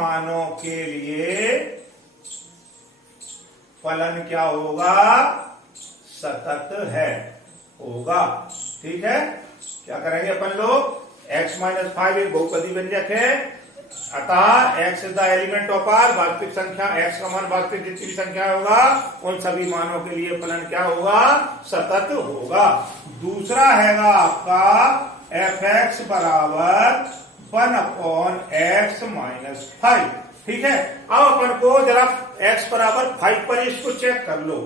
मानों के लिए फलन क्या होगा, सतत है, होगा। ठीक है, क्या करेंगे अपन लोग, x-5 एक बहुपदी व्यंजक है, अतः x is the element of r, वास्तविक संख्या x का मान वास्तविक जितनी भी संख्या होगा उन सभी मानों के लिए फलन क्या होगा, सतत होगा। दूसरा हैगा आपका f(x) बराबर 1/x-5। ठीक है, अब अपन को जरा x बराबर 5 पर इसको चेक कर लो।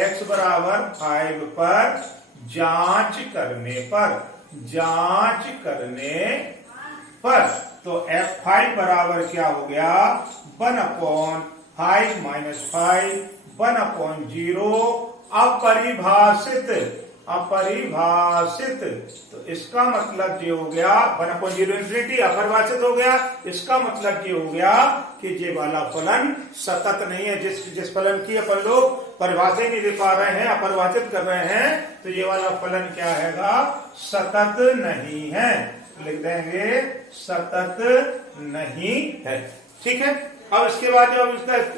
x बराबर 5 पर जांच करने पर तो f5 बराबर क्या हो गया, 1/5 - 5 1/0 अपरिभाषित। तो इसका मतलब ये हो गया 1/0 इंफिनिटी अपरिभाषित हो गया। इसका मतलब ये हो गया कि ये वाला फलन सतत नहीं है। जिस फलन की अपन लोग परिभाषा नहीं दे पा रहे हैं, अपरिभाषित कर रहे हैं, तो ये वाला फलन क्या हैगा, सतत नहीं है। लिख देंगे सतत नहीं है। ठीक है, अब इसके बाद जब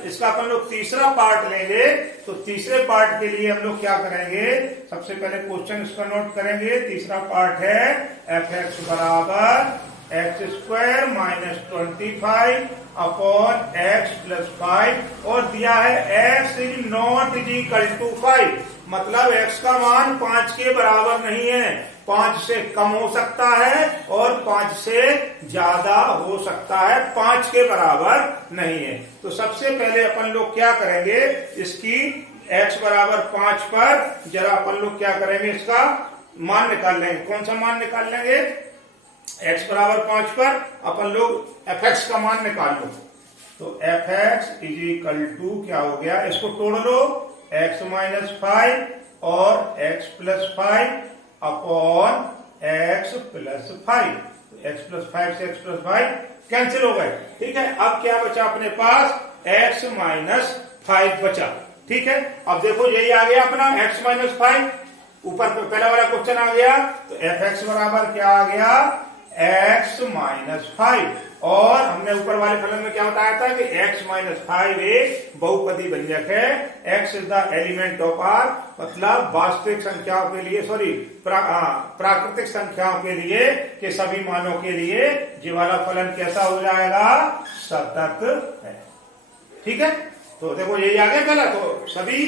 इसका अपन लोग तीसरा पार्ट लेंगे, तो तीसरे पार्ट के लिए हम लोग क्या करेंगे, सबसे पहले क्वेश्चन इसका नोट करेंगे। तीसरा पार्ट है f(x) बराबर x² - 25 अपॉन x + 5 और दिया है x is not is equal to 5, मतलब x का मान 5 के बराबर नहीं है, 5 से कम हो सकता है और 5 से ज्यादा हो सकता है, 5 के बराबर नहीं है। तो सबसे पहले अपन लोग क्या करेंगे, इसकी x बराबर 5 पर जरा अपन लोग क्या करेंगे, इसका मान निकाल लेंगे। कौन सा मान निकाल लेंगे, x बराबर 5 पर अपन लोग f(x) का मान निकाल लो। तो f(x) इज इक्वल टू क्या हो गया, इसको तोड़ लो, x - 5 और x + 5 अपॉन x + 5। x + 5 से x + 5 कैंसिल हो गए। ठीक है, अब क्या बचा अपने पास, x - 5 बचा। ठीक है, अब देखो यही आ गया अपना x - 5, ऊपर पहला वाला क्वेश्चन आ गया। तो f(x) बराबर क्या आ गया, x - 5, और हमने ऊपर वाले फलन में क्या बताया था कि x - 5 एक बहुपदी व्यंजक है। x is the element of r, मतलब वास्तविक संख्याओं के लिए, सॉरी प्राकृतिक संख्याओं के लिए के सभी मानों के लिए ये वाला फलन कैसा हो जाएगा, सतत है। ठीक है, तो देखो यही आ गया पहला, तो सभी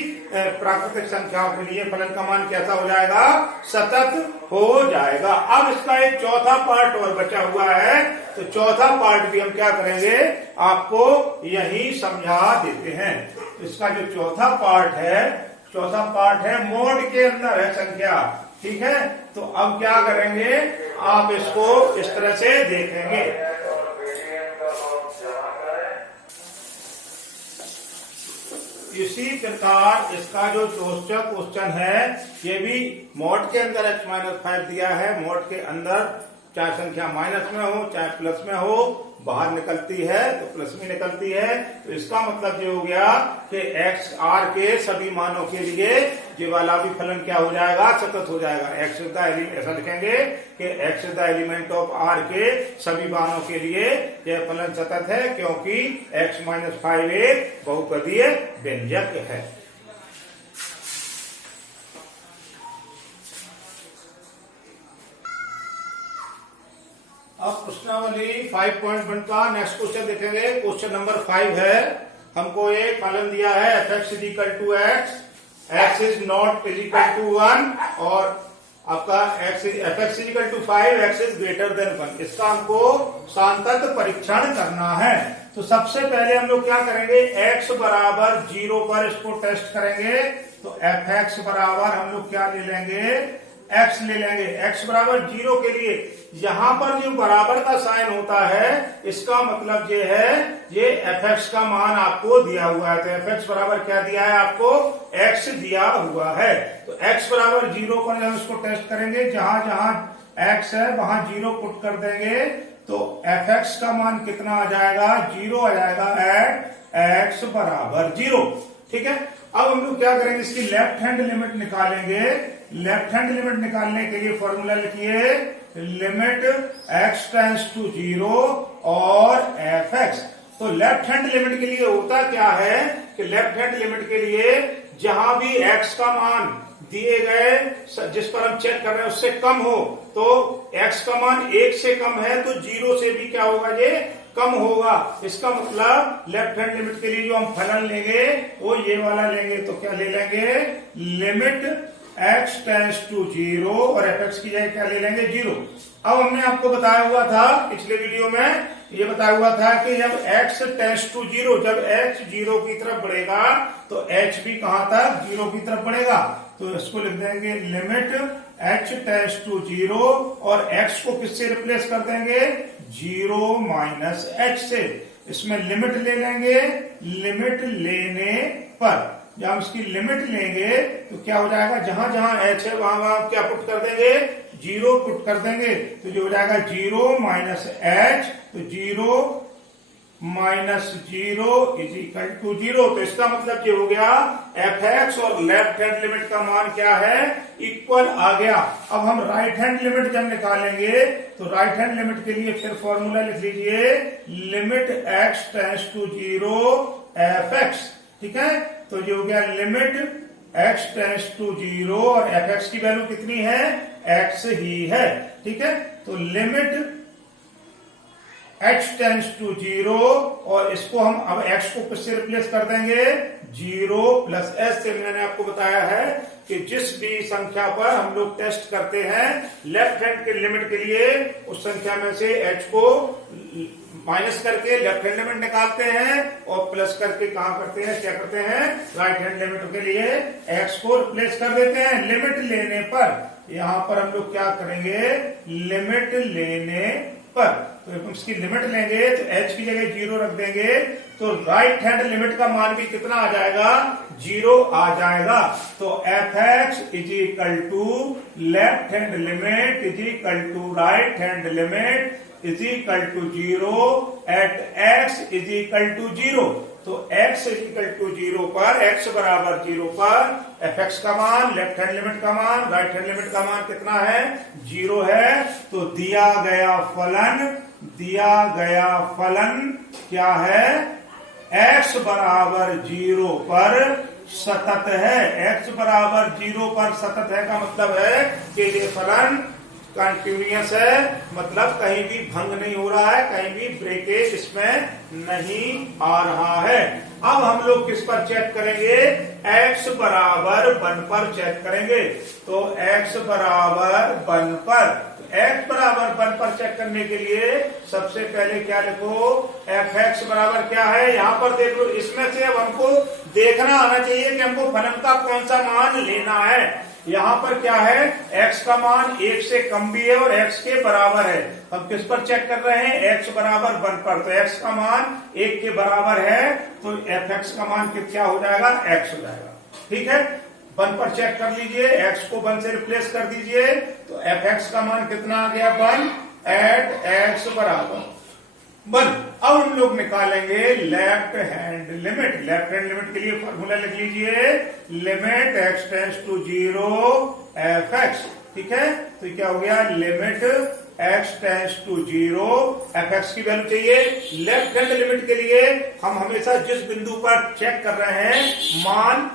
प्राकृतिक संख्याओं के लिए फलन का मान कैसा हो जाएगा, सतत हो जाएगा। अब इसका एक चौथा पार्ट और बचा हुआ है, तो चौथा पार्ट भी हम क्या करेंगे, आपको यही समझा देते हैं। इसका जो चौथा पार्ट है मोड के अंदर है संख्या। ठीक है, तो अब क्या करेंगे, आप इसको इस तरह से देखेंगे। इसी प्रकार इसका जो चौथा क्वेश्चन है, ये भी मोड के अंदर x - 5 दिया है। मोड के अंदर चाहे संख्या माइनस में हो चाहे प्लस में हो, बाहर निकलती है तो प्लस में निकलती है। तो इसका मतलब ये हो गया कि x r के सभी मानों के लिए ये वाला भी फलन क्या हो जाएगा, सतत हो जाएगा। x इज द एलिमेंट, ऐसा लिखेंगे कि x is the element of r के सभी मानों के लिए यह फलन सतत है, क्योंकि x - 5 एक बहुपदीय व्यंजक है। अब प्रश्नावली 5.1 का नेक्स्ट क्वेश्चन देखेंगे। क्वेश्चन नंबर 5 है, हमको एक फलन दिया है f(x) is equal to x is not is equal to 1 और आपका f(x) is equal to 5, x is greater than 1। इसका हमको सांतत परीक्षण करना है। तो सबसे पहले हम लोग क्या करेंगे, x बराबर 0 पर इसको टेस्ट करेंगे। तो f(x) बराबर हम लोग क्या ले लेंगे, x ले लेंगे। x बराबर 0 के लिए यहां पर जो बराबर का साइन होता है, इसका मतलब ये है ये f(x) का मान आपको दिया हुआ है। तो f(x) बराबर क्या दिया है आपको, x दिया हुआ है। तो x बराबर 0 पर जब इसको टेस्ट करेंगे, जहां जहां x है वहां 0 पुट कर देंगे, तो f(x) का मान कितना आ जाएगा, 0 आ जाएगा एट x बराबर 0। ठीक है, अब हम लोग क्या करेंगे, इसकी लेफ्ट हैंड लिमिट निकालेंगे। लेफ्ट हैंड लिमिट निकालने के लिए फॉर्मूला लिखिए, लिमिट x टेंड्स टू 0 और f(x) तो लेफ्ट हैंड लिमिट के लिए होता क्या है कि लेफ्ट हैंड लिमिट के लिए जहां भी x का मान दिए गए जिस पर हम चेक कर रहे हैं उससे कम हो, तो x का मान 1 से कम है तो 0 से भी क्या होगा, ये कम होगा। इसका मतलब लेफ्ट हैंड लिमिट के लिए जो हम फलन लेंगे वो ये वाला लेंगे। तो क्या ले लेंगे, लिमिट x टेंड्स टू 0 और fx की जगह क्या ले लेंगे, 0। अब हमने आपको बताया हुआ था पिछले वीडियो में, ये बताया हुआ था कि जब x टेंड्स टू 0, जब x 0 की तरफ बढ़ेगा तो h भी कहां तक, 0 की तरफ बढ़ेगा। तो इसको लिख देंगे लिमिट h टेंड्स टू 0 और x को किससे रिप्लेस कर देंगे, 0 माइनस h से। इसमें लिमिट ले लेंगे, लिमिट लेने पर जब हम इसकी लिमिट लेंगे तो क्या हो जाएगा, जहां जहां h है वहां वहां क्या पुट कर देंगे, 0 पुट कर देंगे। तो जो हो जाएगा 0 माइनस h, तो 0 माइनस 0 इज इक्वल टू 0। तो इसका मतलब ये हो गया fx और लेफ्ट हैंड लिमिट का मान क्या है, इक्वल आ गया। अब हम राइट हैंड लिमिट जब निकालेंगे तो राइट हैंड लिमिट के लिए फिर फॉर्मूला लिख लीजिए, limit x tends to 0 fx। ठीक है, तो ये हो गया लिमिट x टेंड्स टू 0 और fx की वैल्यू कितनी है, x ही है। ठीक है, तो लिमिट h टेंड्स टू 0 और इसको हम अब x को किससे रिप्लेस कर देंगे, 0 प्लस s से। मैंने आपको बताया है कि जिस भी संख्या पर हम लोग टेस्ट करते हैं लेफ्ट हैंड के लिमिट के लिए, उस संख्या में से h को माइनस करके लेफ्ट हैंड लिमिट निकालते हैं और प्लस करके कहां करते हैं, क्या करते हैं, राइट हैंड लिमिट के लिए x को रिप्लेस कर देते हैं। लिमिट लेने पर यहां पर हम लोग क्या करेंगे, लिमिट लेने पर तो इसकी लिमिट लेंगे तो h की जगह 0 रख देंगे, तो राइट हैंड लिमिट का मान भी कितना आ जाएगा, 0 आ जाएगा। तो fx is equal to left hand limit is equal to right hand limit is equal to 0 at x is equal to 0। तो x इज इक्वल टू 0 पर, x बराबर 0 पर fx का मान, लेफ्ट हैंड लिमिट का मान, राइट हैंड लिमिट का मान कितना है, 0 है। तो दिया गया फलन क्या है, x बराबर 0 पर सतत है। x बराबर 0 पर सतत है का मतलब है कि ये फलन कंटिन्यूअस है, मतलब कहीं भी भंग नहीं हो रहा है, कहीं भी ब्रेकेज इसमें नहीं आ रहा है। अब हम लोग किस पर चेक करेंगे, x बराबर 1 पर चेक करेंगे। तो x बराबर 1 पर, x बराबर 1 पर चेक करने के लिए सबसे पहले क्या लिखो, fx बराबर क्या है, यहां पर देख लो। इसमें से अब हमको देखना आना चाहिए कि हमको फलन का कौन सा मान लेना है। यहां पर क्या है, x का मान 1 से कम भी है और x के बराबर है। हम किस पर चेक कर रहे हैं, x बराबर 1 पर। तो x का मान 1 के बराबर है तो fx का मान क्या हो जाएगा, x हो जाएगा। ठीक है, 1 पर चेक कर लीजिए, x को 1 से रिप्लेस कर दीजिए तो fx का मान कितना आ गया, 1 एट x बराबर 1। अब हम लोग निकालेंगे left hand limit. Left hand limit के लिए फॉर्मूला लिख लीजिए, limit x tends to 0 fx। ठीक है, तो क्या हो गया, limit x tends to 0 fx की वैल्यू चाहिए। लेफ्ट हैंड लिमिट के लिए हम हमेशा जिस बिंदु पर चेक कर रहे हैं मान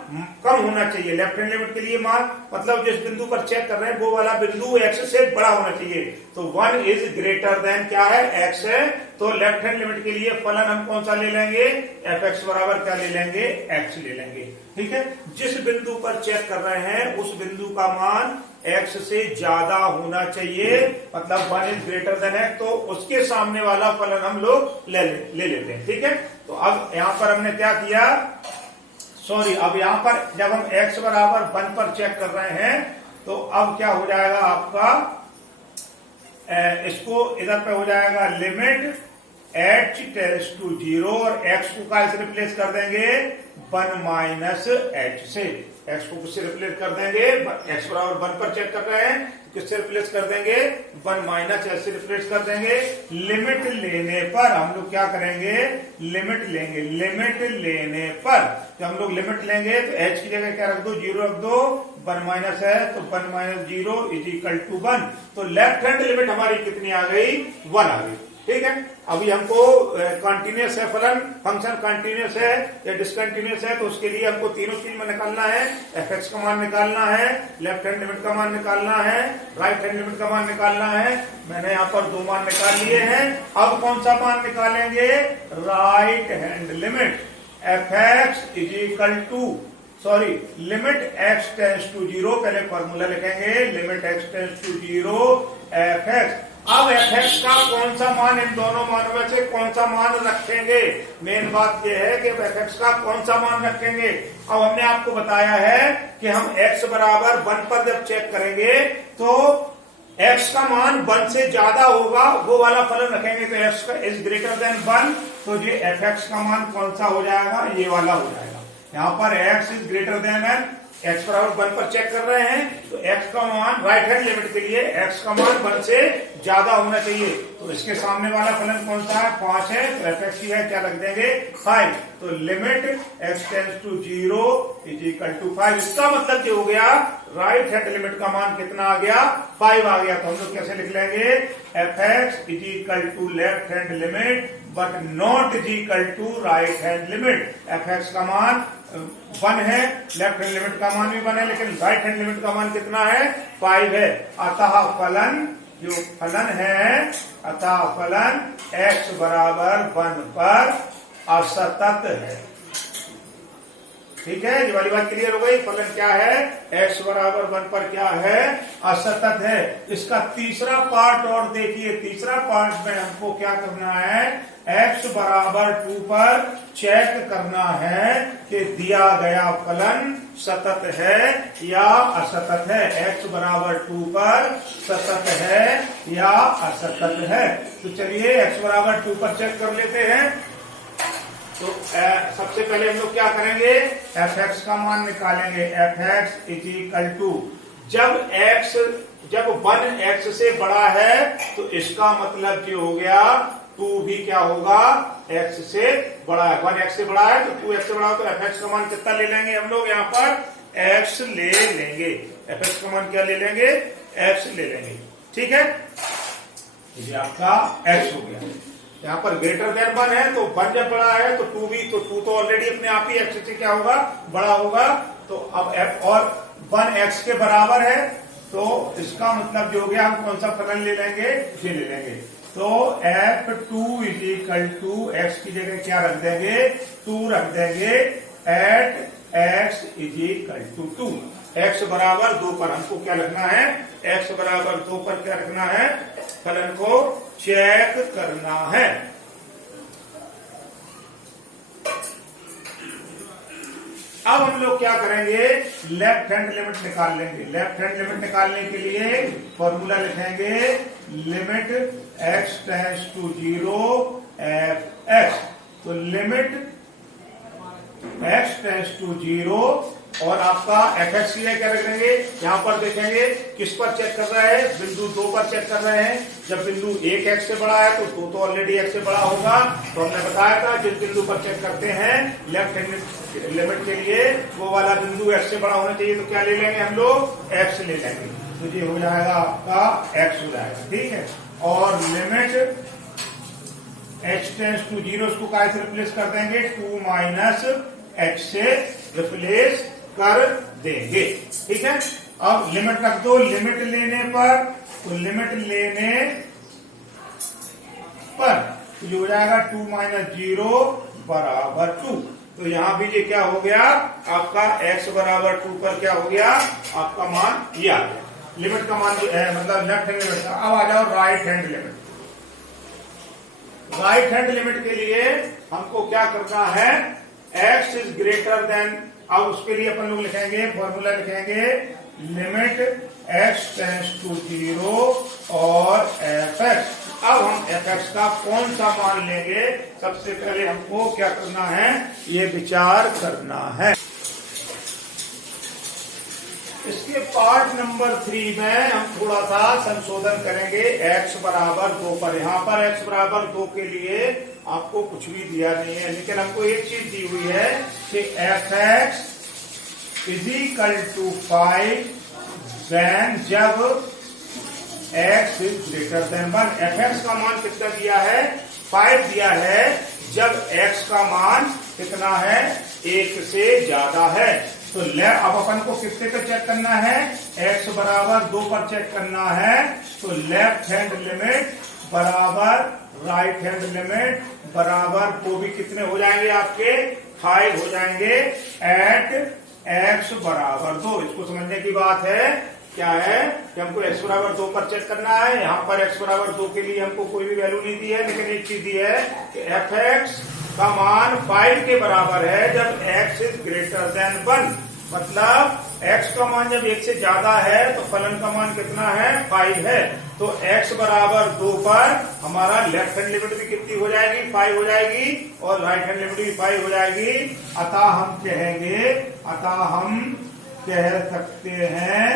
कम होना चाहिए। लेफ्ट हैंड लिमिट के लिए मान मतलब जिस बिंदु पर चेक कर रहे हैं वो वाला बिंदु x से बड़ा होना चाहिए। तो 1 इज ग्रेटर देन क्या है, x है। तो लेफ्ट हैंड लिमिट के लिए फलन हम कौन सा ले लेंगे, fx बराबर क्या ले लेंगे, x ले लेंगे। ठीक है, जिस बिंदु पर चेक कर रहे हैं उस बिंदु का मान x से ज्यादा होना चाहिए, मतलब 1 इज ग्रेटर देन x, तो उसके सामने वाला फलन हम लोग ले लेते हैं। ठीक है, तो अब यहां पर हमने क्या किया, अब यहां पर जब हम x बराबर 1 पर चेक कर रहे हैं तो अब क्या हो जाएगा आपका, इसको इधर पे हो जाएगा लिमिट h टेंड्स टू 0 और x को क्या से रिप्लेस कर देंगे, 1 माइनस h से। x को किससे रिप्लेस कर देंगे, x बराबर 1 पर चेक कर रहे हैं तो किससे रिप्लेस कर देंगे, 1 माइनस h से रिप्लेस कर देंगे। लिमिट लेने पर हम लोग क्या करेंगे, लिमिट लेंगे। लिमिट लेने पर जब हम लोग लिमिट लेंगे तो h की जगह क्या रख दो, 0 रख दो, 1 माइनस है तो 1 माइनस 0 इज इक्वल टू 1। तो लेफ्ट हैंड लिमिट हमारी कितनी आ गई, 1 आ गई। ठीक है, अभी हमको कंटिन्यूस है फलन, फंक्शन कंटिन्यूस है या डिसकंटिन्यूस है, तो उसके लिए हमको तीनों चीज में निकालना है। एफ एक्स का मान निकालना है, लेफ्ट हैंड लिमिट का मान निकालना है, राइट हैंड लिमिट का मान निकालना है। मैंने यहाँ पर 2 मान निकाल लिए हैं। अब कौन सा मान निकालेंगे? Right hand limit F X is equal to limit X tends to 0। पहले फॉर्मूला लिखेंगे, limit X tends to 0 F X. अब एफ एक्स का कौन सा मान, इन दोनों मानों में से कौन सा मान रखेंगे? मेन बात यह है कि एफ एक्स का कौन सा मान रखेंगे। अब हमने आपको बताया है कि हम x बराबर 1 पर जब चेक करेंगे तो x का मान 1 से ज्यादा होगा, वो वाला फलन रखेंगे। तो x का इज ग्रेटर देन 1, तो ये एफ एक्स का मान कौन सा हो जाएगा? ये वाला हो जाएगा। यहाँ पर x is greater than N, x बराबर 1 पर चेक कर रहे हैं, तो x का मान राइट हैंड लिमिट के लिए x का मान 1 से ज्यादा होना चाहिए। तो इसके सामने वाला फलन कौन सा है? 5 है, तो एफ एक्स है, क्या रख देंगे? 5। तो limit x tends to 0 is equal to 5। इसका मतलब ये हो गया राइट हैंड लिमिट का मान कितना आ गया? 5 आ गया। तो हम लोग कैसे लिख लेंगे? F X is equal to left hand limit but not is equal to right hand limit. F X का मान 1 है, लेफ्ट हैंड लिमिट का मान भी 1 है, लेकिन राइट हैंड लिमिट का मान कितना है? 5 है। अतः फलन, जो फलन है, अतः फलन x बराबर 1 पर असतत है। ठीक है, ये वाली बात क्लियर हो गई। फलन क्या है? x बराबर 1 पर क्या है? असतत है। इसका तीसरा पार्ट और देखिए, तीसरा पार्ट में हमको क्या करना है? x बराबर 2 पर चेक करना है कि दिया गया फलन सतत है या असतत है। x बराबर 2 पर सतत है या असतत है। तो चलिए x बराबर 2 पर चेक कर लेते हैं। तो सबसे पहले हम लोग क्या करेंगे? एफ एक्स का मान निकालेंगे। F X is equal to, जब 1x से बड़ा है तो इसका मतलब ये हो गया 2 भी क्या होगा? x से बड़ा है। 1x से बड़ा है तो 2x से बड़ा हो, तो एफ एक्स का मान कितना ले लेंगे हम लोग? यहाँ पर x ले लेंगे। एफ एक्स का मान क्या ले लेंगे? x ले लेंगे। ठीक है, ये आपका x हो गया। यहाँ पर ग्रेटर देन 1 है, तो 1 जब बड़ा है तो 2 भी, तो 2 तो ऑलरेडी अपने आप ही x से क्या होगा? बड़ा होगा। तो अब f और 1x के बराबर है, तो इसका मतलब जो हो गया, हम कौन सा फलन ले लेंगे? ये ले लेंगे। तो f2 is equal to x की जगह क्या रख देंगे? 2 रख देंगे। At x is equal to 2। x बराबर 2 पर हमको क्या रखना है? x बराबर 2 पर क्या रखना है? फलन को चेक करना है। अब हम लोग क्या करेंगे? लेफ्ट हैंड लिमिट निकाल लेंगे। लेफ्ट हैंड लिमिट निकालने के लिए फॉर्मूला लिखेंगे, limit x tends to 0 F X. तो लिमिट x टेंस टू 0 और आपका एफ एक्स है, क्या रख देंगे? यहाँ पर देखेंगे किस पर चेक कर रहा है? बिंदु 2 पर चेक कर रहे हैं। जब बिंदु 1 x से बड़ा है तो 2 तो ऑलरेडी x से बड़ा होगा। तो हमने बताया था जिस बिंदु पर चेक करते हैं लेफ्ट हैंड लिमिट के लिए, वो वाला बिंदु x से बड़ा होना चाहिए। तो क्या ले लेंगे हम लोग? x ले लेंगे। तो ये हो जाएगा आपका x हो जाएगा। ठीक है, और लिमिट x टेंस टू 0, उसको काय से रिप्लेस कर देंगे? 2 माइनस x से रिप्लेस कर देंगे। ठीक है, अब लिमिट रख दो। लिमिट लेने पर, तो लिमिट लेने पर ये हो जाएगा 2 माइनस 0 बराबर 2। तो यहां भी ये क्या हो गया? आपका x बराबर 2 पर क्या हो गया? आपका मान ये आ गया। लिमिट का मान मतलब लेफ्ट हैंड लिमिट का। अब आ जाओ right hand limit. Right hand limit के लिए हमको क्या करना है? x इज ग्रेटर देन, अब उसके लिए अपन लोग लिखेंगे, फॉर्मूला लिखेंगे, लिमिट x टेंस टू 0 और एफ एक्स। अब हम एफ एक्स का कौन सा मान लेंगे? सबसे पहले हमको क्या करना है? ये विचार करना है। इसके पार्ट नंबर 3 में हम थोड़ा सा संशोधन करेंगे। x बराबर 2 पर, यहाँ पर x बराबर 2 के लिए आपको कुछ भी दिया नहीं है, लेकिन हमको एक चीज दी हुई है कि F X is equal to 5 when जब x is greater than 1। F X का मान कितना दिया है? 5 दिया है जब x का मान कितना है, 1 से ज्यादा है। तो अब अपन को कितने पे चेक करना है, x बराबर 2 पर चेक करना है। तो लेफ्ट हैंड लिमिट बराबर राइट हैंड लिमिट बराबर, वो भी कितने हो जाएंगे आपके, 5 हो जाएंगे एट x बराबर 2। इसको समझने की बात है, क्या है कि हमको x बराबर 2 पर चेक करना है। यहाँ पर x बराबर 2 के लिए हमको कोई भी वैल्यू नहीं दी है, लेकिन एक चीज दी है कि fx का मान 5 के बराबर है जब x इज ग्रेटर देन 1। मतलब x का मान जब 1 से ज्यादा है तो फलन का मान कितना है, 5 है। तो x बराबर 2 पर हमारा लेफ्ट हैंड लिमिट भी कितनी हो जाएगी, 5 हो जाएगी, और राइट हैंड लिमिट भी 5 हो जाएगी। अतः हम कह सकते हैं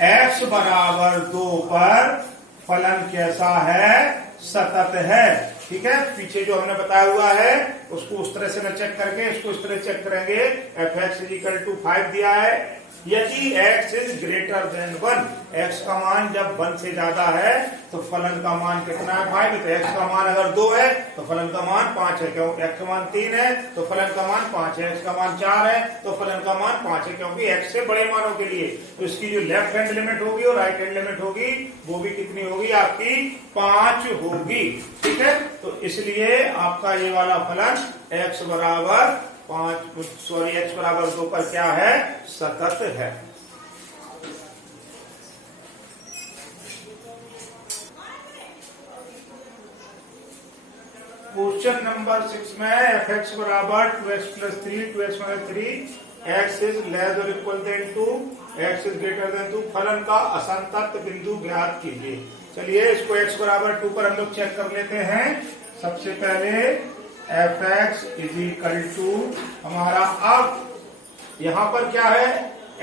x बराबर 2 पर फलन कैसा है, सतत है। ठीक है, पीछे जो हमने बताया हुआ है उसको उस तरह से न चेक करके इसको इस तरह चेक करेंगे। fx इक्वल टू 5 दिया है, यदि x is greater than 1, x का मान जब 1 से ज्यादा है तो फलन का मान कितना है, 5। तो x का मान अगर 2 है तो फलन का मान 5 है, क्यों, x का मान 3 है तो फलन का मान 5 है, x का मान 4 है तो फलन का मान 5 है, क्योंकि x से बड़े मानों के लिए। तो इसकी जो लेफ्ट हैंड लिमिट होगी और राइट हैंड लिमिट होगी वो भी कितनी होगी, आपकी 5 होगी। ठीक है, तो इसलिए आपका ये वाला फलन x बराबर 2 पर क्या है, सतत है। क्वेश्चन नंबर 6 में fx बराबर 2x plus 3, 2x minus 3, x is less और equal than 2, x is greater than 2, फलन का असंतत बिंदु ज्ञात कीजिए। चलिए इसको x बराबर 2 पर हम लोग चेक कर लेते हैं। सबसे पहले fx इज इक्वल टू हमारा, अब यहां पर क्या है,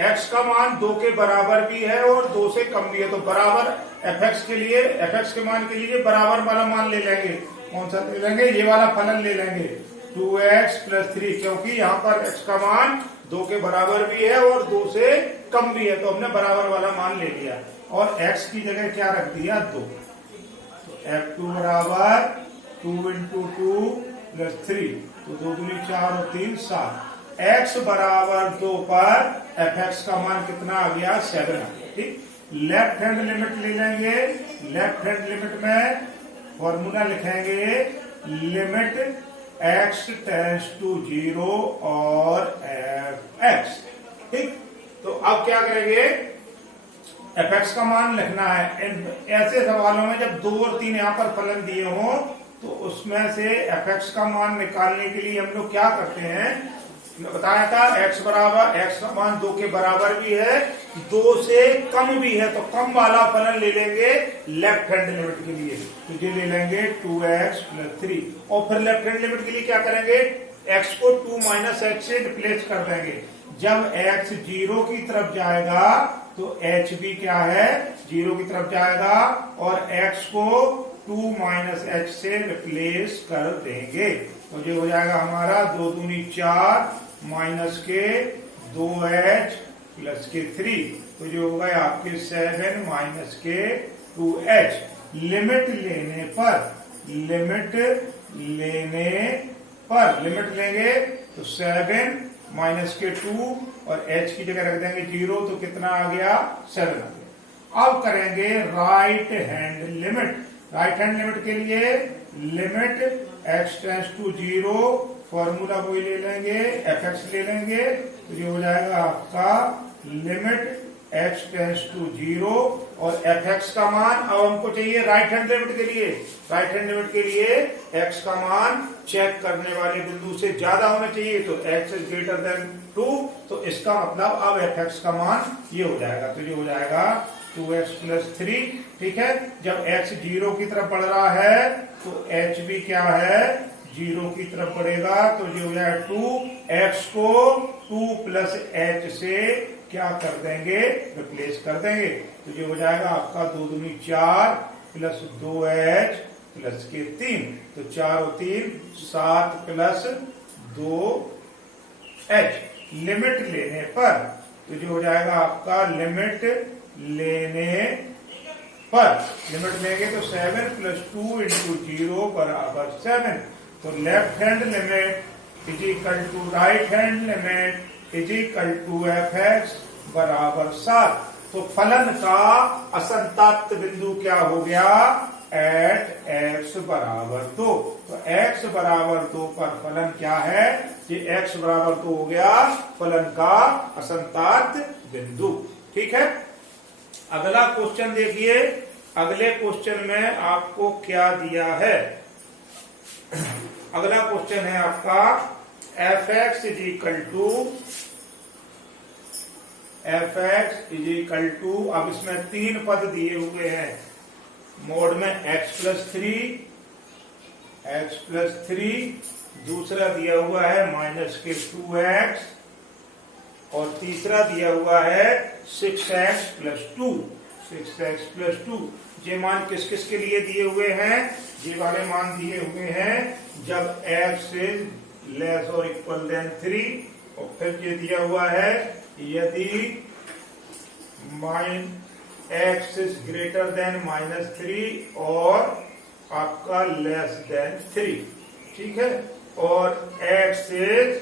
x का मान 2 के बराबर भी है और 2 से कम भी है। तो बराबर fx के लिए, fx के मान के लिए बराबर वाला मान ले लेंगे। कौन सा ले लेंगे, ये वाला फलन ले लेंगे 2x प्लस 3, क्योंकि यहाँ पर x का मान 2 के बराबर भी है और 2 से कम भी है, तो हमने बराबर वाला मान ले लिया और x की जगह क्या रख दिया, 2। तो f2 बराबर 2 इंटू 2 प्लस 3, तो 2 दूनी 4 और 3 7। x बराबर 2 पर fx का मान कितना आ गया, 7 आ गया। ठीक, लेफ्ट हैंड लिमिट ले लेंगे। लेफ्ट हैंड लिमिट में फॉर्मूला लिखेंगे, लिमिट x टेंड्स टू 0 और fx। ठीक, तो अब क्या करेंगे, fx का मान लिखना है। ऐसे सवालों में जब 2 और 3 यहाँ पर फलन दिए हों तो उसमें से fx का मान निकालने के लिए हम लोग क्या करते हैं, बताया था x बराबर, x का मान 2 के बराबर भी है, 2 से कम भी है, तो कम वाला फलन ले लेंगे लेफ्ट हैंड लिमिट के लिए। तो ये ले लेंगे 2x प्लस 3, और फिर लेफ्ट हैंड लिमिट के लिए क्या करेंगे, x को 2 माइनस x से रिप्लेस कर देंगे। जब x 0 की तरफ जाएगा तो h भी क्या है, 0 की तरफ जाएगा, और x को 2 माइनस h से रिप्लेस कर देंगे। तो ये हो जाएगा हमारा 2 दूनी 4 माइनस के 2h प्लस के 3, तो जो होगा आपके 7 माइनस के 2h। लिमिट लेने पर लिमिट लेंगे तो 7 माइनस के 2 और h की जगह रख देंगे 0, तो कितना आ गया, 7 आ गया। अब करेंगे right hand limit. Right hand limit के लिए limit x tends to 0, formula वही ले लेंगे, fx ले लेंगे, तो ये हो जाएगा आपका लिमिट x टेंड्स टू 0 और fx का मान। अब हमको चाहिए राइट हैंड लिमिट के लिए। राइट हैंड लिमिट के लिए x का मान चेक करने वाले बिंदु से ज्यादा होना चाहिए, तो x इज ग्रेटर देन 2, तो इसका मतलब अब fx का मान ये हो जाएगा, तो ये हो जाएगा 2x प्लस 3। ठीक है, जब x 0 की तरफ बढ़ रहा है तो h भी क्या है, 0 की तरफ बढ़ेगा, तो ये हो जाएगा 2x को 2 प्लस h से क्या कर देंगे, रिप्लेस कर देंगे, तो ये हो जाएगा आपका 2 दूनी 4 प्लस 2h प्लस के 3, तो 4 और 3 7 प्लस 2h। लिमिट लेने पर तो जो हो जाएगा आपका लिमिट लेने पर लिमिट लेंगे तो 7 + 2 × 0 बराबर 7। तो left hand limit is equal to right hand limit is equal to fx बराबर 7। तो फलन का असंतत बिंदु क्या हो गया? एट x बराबर 2। तो x बराबर 2 पर फलन क्या है? ये x बराबर 2 हो गया फलन का असंतत बिंदु। ठीक है, अगला क्वेश्चन देखिए। अगले क्वेश्चन में आपको क्या दिया है? अगला क्वेश्चन है आपका fx इज इक्वल टू अब इसमें 3 पद दिए हुए हैं मोड में x प्लस 3, दूसरा दिया हुआ है -2x और तीसरा दिया हुआ है 6x प्लस 2। ये मान किस किस के लिए दिए हुए हैं? ये वाले मान दिए हुए हैं जब x इज लेस और इक्वल देन 3, और फिर ये दिया हुआ है यदि x इज ग्रेटर देन -3 और आपका लेस देन 3। ठीक है, और x इज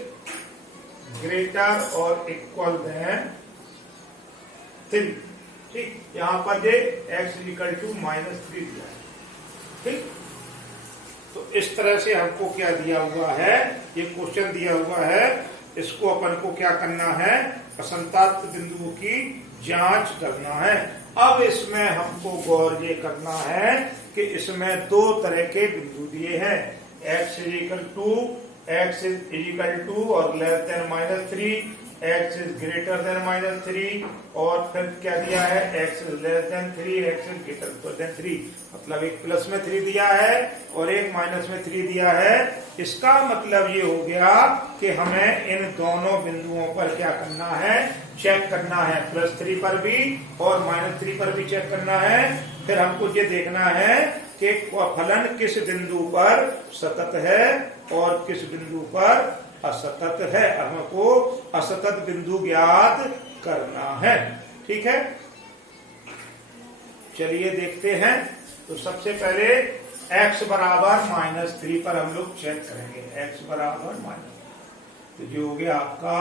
ग्रेटर और इक्वल देन 3। ठीक, यहां पर ये x इज इक्वल टू -3 दिया है। ठीक, तो इस तरह से हमको क्या दिया हुआ है? ये क्वेश्चन दिया हुआ है, इसको अपन को क्या करना है? असंतत बिंदुओं की जांच करना है। अब इसमें हमको गौर ये करना है कि इसमें 2 तरह के बिंदु दिए हैं, x इज इक्वल टू और less than -3, x is greater then -3, और फिर क्या दिया है? x is less than 3, x is greater then 3। मतलब एक प्लस में 3 दिया है और एक माइनस में 3 दिया है। इसका मतलब ये हो गया कि हमें इन दोनों बिंदुओं पर क्या करना है? चेक करना है। +3 पर भी और -3 पर भी चेक करना है। फिर हमको ये देखना है कि फलन किस बिंदु पर सतत है और किस बिंदु पर असतत है। हमको असतत बिंदु ज्ञात करना है। ठीक है, चलिए देखते हैं। तो सबसे पहले x बराबर -3 पर हम लोग चेक करेंगे। x बराबर तो जो हो गया आपका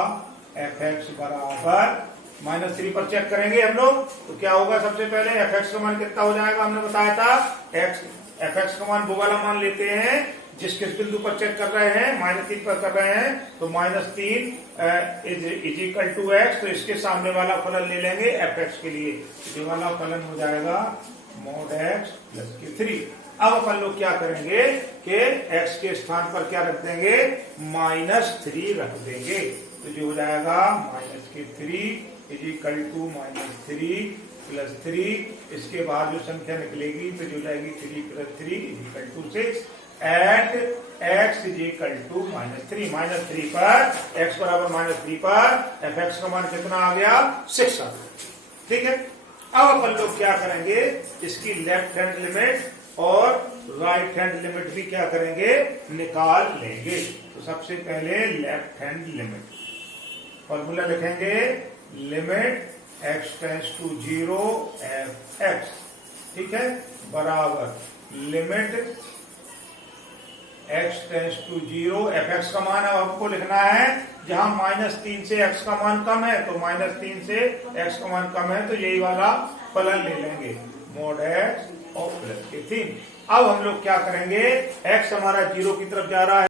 fx बराबर -3 पर चेक करेंगे हम लोग। तो क्या होगा? सबसे पहले fx का मान कितना हो जाएगा? हमने बताया था fx का मान वो वाला मान लेते हैं जिस किस बिंदु पर चेक कर रहे हैं, -3 पर कर रहे हैं, तो -3 इज इक्वल टू x। तो इसके सामने वाला फलन ले लेंगे fx के लिए, ये वाला फलन हो जाएगा mod x + 3। अब अपन लोग क्या करेंगे कि x के स्थान पर क्या रख देंगे? -3 रख देंगे। तो जो हो जाएगा -3 इज इक्वल टू -3 + 3। इसके बाद जो संख्या निकलेगी तो जो जाएगी 3 + 3 is equal to 6 at x is equal to -3। -3 पर x बराबर -3 पर fx का मान कितना आ गया? 6 आ गया। ठीक है, अब अपन लोग क्या करेंगे? इसकी लेफ्ट हैंड लिमिट और राइट हैंड लिमिट भी क्या करेंगे? निकाल लेंगे। तो सबसे पहले लेफ्ट हैंड लिमिट फॉर्मूला लिखेंगे, limit x tends to 0 fx। ठीक है, बराबर limit x tends to 0 fx का मान अब हमको लिखना है जहां -3 से x का मान कम है, तो -3 से x का मान कम है तो यही वाला फलन ले लेंगे mod x और +3। अब हम लोग क्या करेंगे? x हमारा 0 की तरफ जा रहा है।